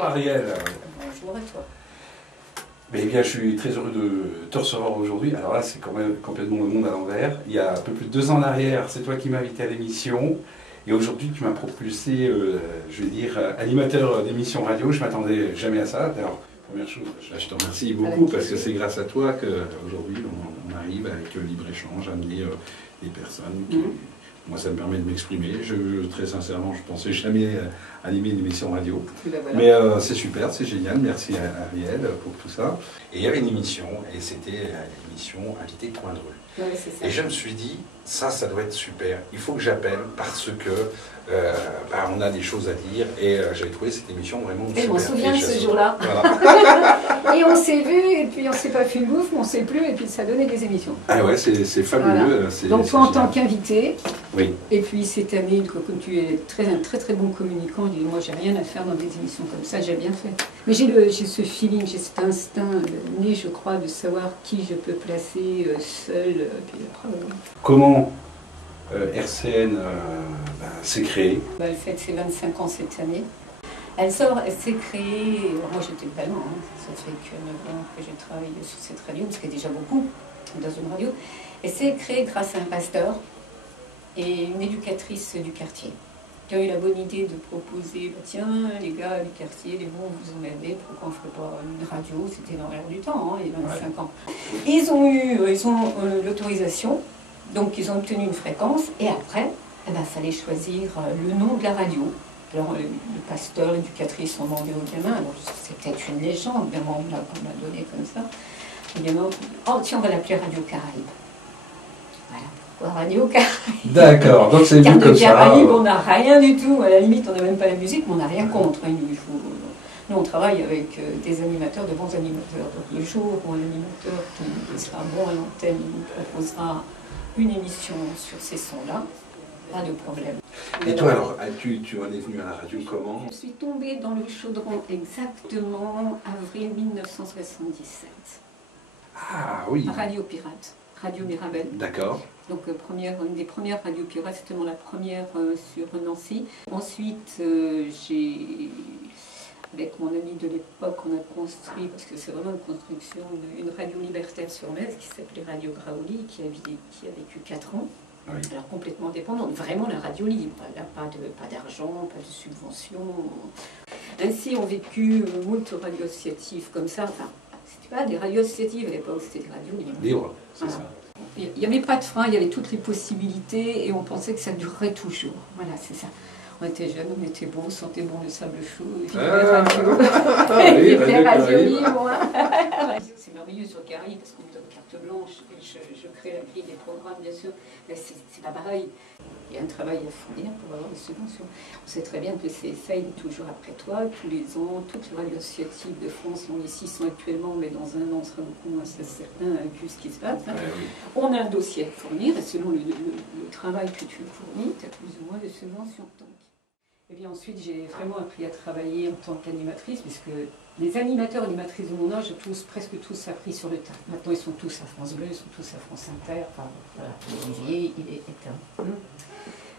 Bonjour Ariel. Bonjour à toi. Eh bien, je suis très heureux de te recevoir aujourd'hui. Alors là, c'est quand même complètement le monde à l'envers. Il y a un peu plus de 2 ans en arrière, c'est toi qui m'as invité à l'émission. Et aujourd'hui, tu m'as propulsé, je vais dire, animateur d'émission radio. Je ne m'attendais jamais à ça. D'ailleurs, première chose, je te remercie beaucoup parce que c'est grâce à toi qu'aujourd'hui, on arrive avec le libre-échange à amener des personnes qui... Moi, ça me permet de m'exprimer. Très sincèrement, je ne pensais jamais animer une émission radio. Ben voilà. Mais c'est super, c'est génial. Merci à Ariel pour tout ça. Et il y avait une émission, et c'était l'émission Invité Coin de rue. Ouais, c'est ça. Et je me suis dit, ça doit être super. Il faut que j'appelle parce que on a des choses à dire. Et j'avais trouvé cette émission vraiment super. Et je m'en souviens de ce jour-là. Voilà. Et on s'est vu, et puis on s'est pas fait une bouffe, mais on s'est plus, et puis ça donnait des émissions. Ah ouais, c'est fabuleux. Voilà. Donc toi, en tant qu'invité, oui. Et puis cette année, comme tu es un très bon communicant, je dis, moi j'ai rien à faire dans des émissions comme ça, j'ai bien fait. Mais j'ai ce feeling, j'ai cet instinct né, je crois, de savoir qui je peux placer seul. Puis après, Comment RCN s'est créée? Elle fête ses 25 ans cette année. Elle s'est créée, moi j'étais pas loin, ça fait que 9 ans que j'ai travaillé sur cette radio, ce qui est déjà beaucoup dans une radio. Elle s'est créée grâce à un pasteur et une éducatrice du quartier qui a eu la bonne idée de proposer, tiens les gars du quartier, les bons vous en avez, pourquoi on ne ferait pas une radio? C'était dans l'air du temps, il y a 25 ans. Ils ont eu l'autorisation, donc ils ont obtenu une fréquence, et après, fallait choisir le nom de la radio. Alors le pasteur, l'éducatrice ont demandé aux gamins, alors c'était une légende, mais on l'a donné comme ça. Les gamins ont dit, oh tiens, on va l'appeler Radio Caraïbe. Voilà. Radio Caraïbe. D'accord, donc c'est venu comme ça. Caraïbe, on n'a rien du tout. À la limite, on n'a même pas la musique, mais on n'a rien contre. Nous, on travaille avec des animateurs, de bons animateurs. Donc le jour où un animateur qui sera bon à l'antenne, il nous proposera une émission sur ces sons-là, pas de problème. Et toi alors, tu en es venu à la radio comment? Je suis tombée dans le chaudron exactement avril 1977. Ah oui. Radio Pirate, Radio Mirabel. D'accord. Donc une des premières radios pirates, c'était la première sur Nancy. Ensuite, avec mon ami de l'époque, on a construit, parce que c'est vraiment une construction, une radio libertaire sur Metz qui s'appelait Radio Graouli, qui a vécu 4 ans. Oui. Alors complètement indépendante, vraiment la radio libre, là, pas d'argent, pas de subvention. Ainsi ont vécu moult radios associatives comme ça, enfin, c'était pas des radios associatives à l'époque, c'était des radios libres. Libre, c'est voilà. Ça. Il n'y avait pas de frein, il y avait toutes les possibilités et on pensait que ça durerait toujours. Voilà, c'est ça. On était jeunes, on était beaux, on sentait bon le sable chaud, vive les radios libres. C'est merveilleux sur Caraïbes parce qu'on nous donne carte blanche et je crée la grille des programmes, bien sûr. Mais c'est pas pareil. Il y a un travail à fournir pour avoir des subventions. On sait très bien que le CSA il est toujours après toi, tous les ans, toutes les radios associatives de France, ici sont actuellement, mais dans un an on sera beaucoup moins certain vu ce qui se passe. Hein. Oui. On a un dossier à fournir et selon le travail que tu fournis, tu as plus ou moins de subventions. Et bien ensuite, j'ai vraiment appris à travailler en tant qu'animatrice, puisque les animateurs et animatrices de mon âge, presque tous appris sur le tas. Maintenant, ils sont tous à France Bleu, ils sont tous à France Inter, enfin, voilà, Olivier, il est éteint.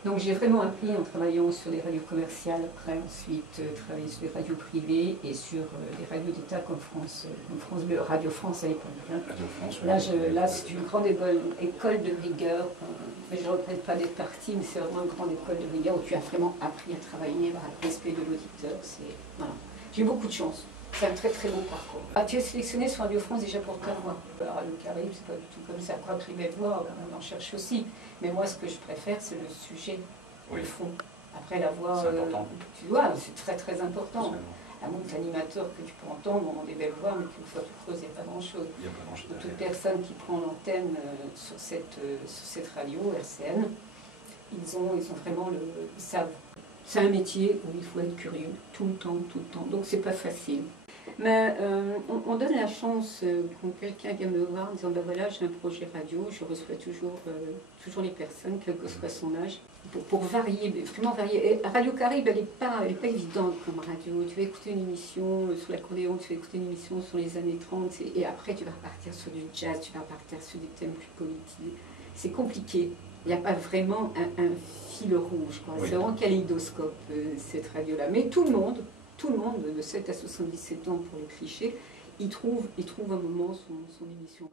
Donc j'ai vraiment appris en travaillant sur les radios commerciales, après ensuite travailler sur les radios privées et sur les radios d'État comme France Bleu, Radio France à l'époque. Hein. Là, c'est une grande école de rigueur, mais je ne regrette pas d'être partie, mais c'est vraiment une grande école de rigueur où tu as vraiment appris à travailler avec le respect de l'auditeur. Voilà. J'ai eu beaucoup de chance. C'est un très beau parcours. Tu es sélectionné sur Radio France déjà pour ta voix. Radio Caraïbes, c'est pas du tout comme ça. Quoi, privé de voix, on en cherche aussi. Mais moi, ce que je préfère, c'est le sujet, le fond. Après, la voix, tu vois, c'est très important. La montre l'animateur que tu peux entendre, on a des belles voix, mais qu'une fois tu creuses, il n'y a pas grand-chose. Toute personne qui prend l'antenne sur cette radio, RCN, ils ont vraiment ils savent. C'est un métier où il faut être curieux, tout le temps. Donc c'est pas facile. Mais on donne la chance quand quelqu'un vient me voir en disant ben voilà, j'ai un projet radio, je reçois toujours les personnes, quel que soit son âge, pour varier, vraiment varier. Et Radio Caraïbes, elle n'est pas évidente comme radio. Tu vas écouter une émission sur l'accordéon, tu vas écouter une émission sur les années 30, et après tu vas repartir sur du jazz, tu vas repartir sur des thèmes plus politiques. C'est compliqué. Il n'y a pas vraiment un fil rouge. Oui. C'est vraiment kaléidoscope, cette radio-là. Mais tout le monde tout le monde, de 7 à 77 ans pour les clichés, y trouve un moment son émission.